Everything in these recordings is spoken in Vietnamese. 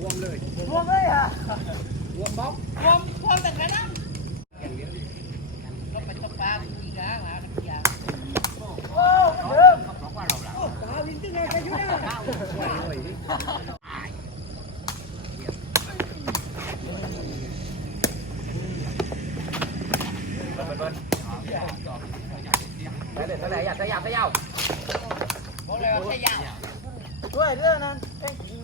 Vuông đấy à? Vuông bóc. Vuông, vuông từng cái đó. Hãy subscribe cho kênh Ghiền oh, Mì Gõ Để không bỏ lỡ những video hấp dẫn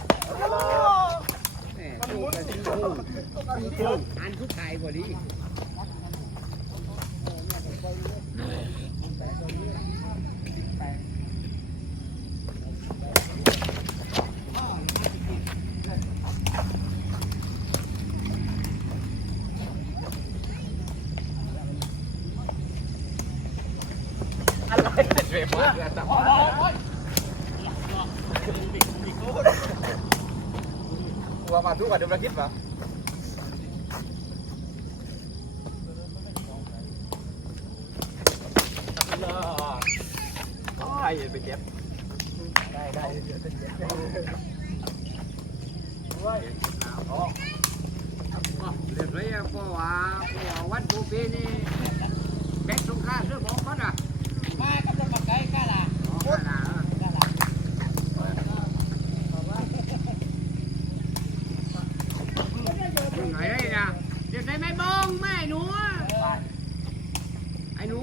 อันทุกไทยกว่านี้เดี๋ยวมาเดี๋ยวจะมา qua bàn thuốc và đưa ra kíp vào Hãy subscribe cho kênh Ghiền Mì Gõ Để không bỏ lỡ những video hấp dẫn